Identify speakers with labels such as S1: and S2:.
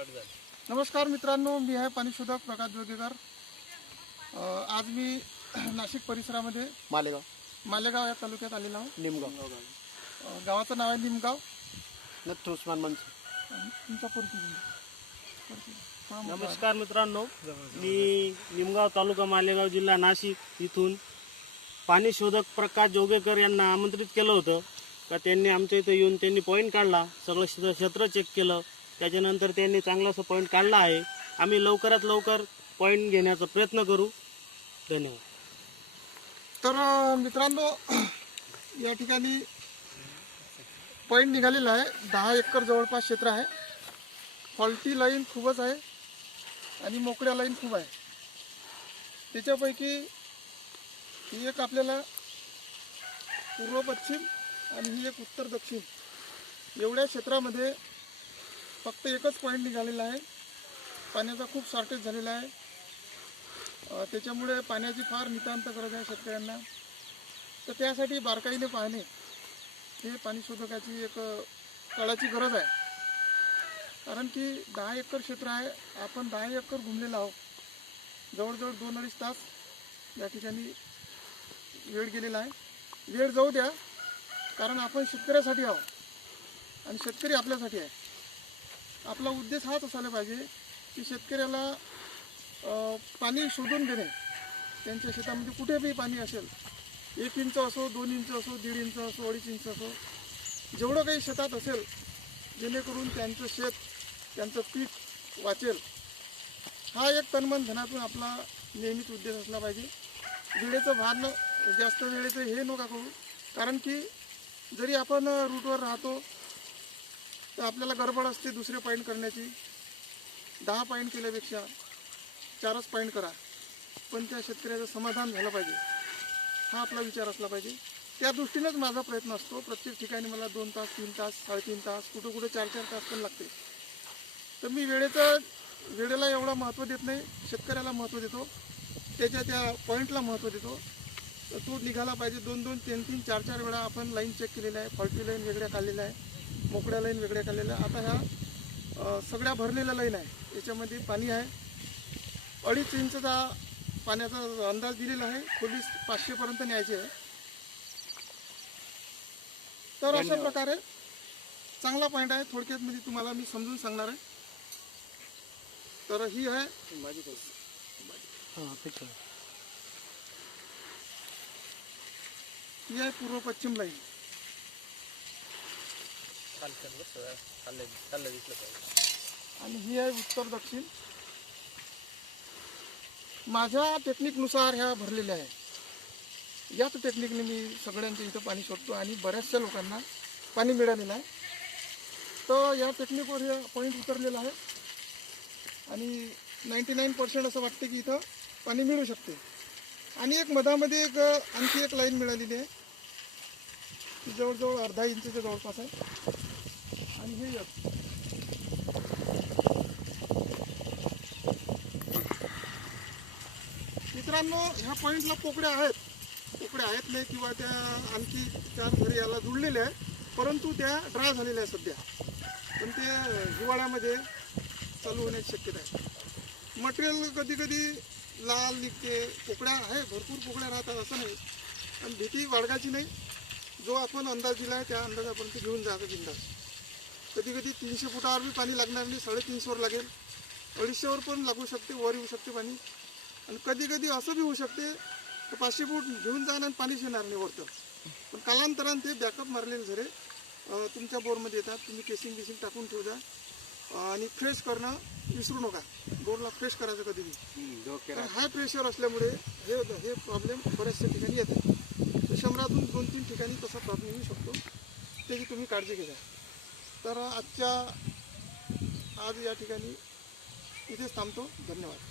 S1: नमस्कार मित्रांनो मी आहे पाणीशोधक प्रकाश जोगेकर. आज मी नाशिक परिसरामध्ये
S2: मालेगाव.
S1: मालेगाव या तालुक्यात आलेलो आहो
S2: निमगाव.
S1: गावाचं नाव आहे निमगाव.
S2: नक्की उस्मान मंच
S1: तुमचा.
S3: नमस्कार मित्रांनो. मी निमगाव तालुका मालेगाव जिल्हा नाशिक इथून पाणी शोधक प्रकाश जोगेकर यांना आमंत्रित केलं होतं. का त्यांनी आमच्या इथं येऊन त्यांनी पॉईंट काढला. सगळं क्षेत्र क्षेत्र चेक केलं. त्याच्यानंतर त्यांनी चांगलासा पॉईंट काढला आहे. आम्ही लवकरात लवकर पॉईंट घेण्याचा प्रयत्न करू. धन्यवाद.
S1: तर मित्रांनो या ठिकाणी पॉईंट निघालेला आहे. दहा एकर जवळपास क्षेत्र आहे. फॉल्टी लाईन खूपच आहे आणि मोकळ्या लाईन खूप आहे. त्याच्यापैकी ही एक आपल्याला पूर्व पश्चिम आणि ही एक उत्तर दक्षिण एवढ्या क्षेत्रामध्ये फक्त एकच पॉईंट निघालेला आहे. पाण्याचा खूप शॉर्टेज झालेला आहे. त्याच्यामुळे पाण्याची फार नितांत गरज आहे शेतकऱ्यांना. तर त्यासाठी बारकाईने पाहणे हे पाणी शोधकाची एक अ, काळाची गरज आहे. कारण की दहा एकर क्षेत्र आहे. आपण दहा एकर घुमलेलो आहोत. जवळजवळ दोन अडीच तास या ठिकाणी वेळ गेलेला आहे. वेळ जाऊ द्या. कारण आपण शेतकऱ्यासाठी आहोत. आणि शेतकरी आपल्यासाठी आहे. आपला उद्देश हाच असायला पाहिजे की शेतकऱ्याला पाणी शोधून देणे त्यांच्या शेतामध्ये कुठेही पाणी असेल एक इंच असो दोन इंच असो दीड इंच असो अडीच इंच असो जेवढं काही शेतात असेल जेणेकरून त्यांचं शेत त्यांचं पीक वाचेल. हा एक तन्मन धनातून आपला नेहमीच उद्देश असला पाहिजे. वेळेचं भान जास्त वेळेचं हे नका करू. कारण की जरी आपण रूटवर राहतो तर आपल्याला गडबड असते दुसरे पॉईंट करण्याची. दहा पॉईंट केल्यापेक्षा चारच पॉईंट करा. पण त्या शेतकऱ्याचं समाधान झालं पाहिजे. हा आपला विचार असला पाहिजे. त्या दृष्टीनेच माझा प्रयत्न असतो. प्रत्येक ठिकाणी मला दोन तास तीन तास साडेतीन तास कुठं कुठं चार चार तास पण लागते. तर मी वेळेचं वेळेला एवढं महत्त्व देत नाही. शेतकऱ्याला महत्त्व देतो. त्याच्या त्या पॉईंटला महत्त्व देतो. तर तो निघाला पाहिजे. दोन दोन तीन तीन चार चार वेळा आपण लाईन चेक केलेला आहे. फॉल्टी लाईन वेगळ्या काढलेल्या आहे. मोकळ्या लाईन वेगळ्या काढलेल्या आता ह्या सगळ्या भरलेल्या लाईन आहे. याच्यामध्ये पाणी आहे. अडीच इंचचा पाण्याचा अंदाज दिलेला आहे. खोली पाचशेपर्यंत न्यायची आहे. तर अशा प्रकारे चांगला पॉईंट आहे. थोडक्यात मध्ये तुम्हाला मी समजून सांगणार आहे. तर ही आहे.
S3: हां ठीक आहे.
S1: ही आहे पूर्व पश्चिम लाईन. आणि ही आहे उत्तर दक्षिण. माझ्या टेक्निकनुसार ह्या भरलेल्या आहे याच टेक्निकने मी सगळ्यांच्या इथं पाणी शोधतो आणि बऱ्याचशा लोकांना पाणी मिळालेलं आहे. तर या टेक्निकवर हे पॉईंट उतरलेला आहे. आणि नाईंटी नाईन पर्सेंट असं वाटते की इथं पाणी मिळू शकते. आणि एक मधामध्ये एक आणखी एक लाईन मिळालेली आहे. ती जवळजवळ अर्धा इंचच्या जवळपास आहे. आणि हे मित्रांनो ह्या पॉईंटला पोकड्या आहेत. पोकड्या आहेत नाही किंवा त्या आणखी चार घरी याला जुळलेल्या आहेत परंतु त्या ड्राय झालेल्या आहेत सध्या. पण ते हिवाळ्यामध्ये चालू होण्याची शक्यता आहे. मटेरियल कधी कधी लाल निघते पोकड्या आहे भरपूर पोकड्या राहतात असं नाही. पण भीती बाळगायची नाही. जो आपण अंदाज दिला आहे त्या अंदाजापर्यंत घेऊन जायचा बिंदास. कधी कधी तीनशे फुटावर बी पाणी लागणार नाही साडेतीनशेवर लागेल. अडीचशेवर पण लागू शकते वर येऊ शकते पाणी. आणि कधी कधी असं बी होऊ शकते तर पाचशे फूट घेऊन जाणार आणि पाणीच येणार नाही वरतं पण कालांतराने ते बॅकअप मारलेले झरे तुमच्या बोरमध्ये येतात. तुम्ही केसिंग बिसिंग टाकून ठेव जा अं, आणि फ्रेश करणं विसरू नका. बोरला फ्रेश करायचं कधी बी हाय प्रेशर असल्यामुळे हे हे प्रॉब्लेम बऱ्याचशा ठिकाणी येतात. तर शंभरातून दोन तीन ठिकाणी तसा प्रॉब्लेम येऊ शकतो. त्याची तुम्ही काळजी घ्या तर आजच्या आज या ठिकाणी इथेच थांबतो. धन्यवाद.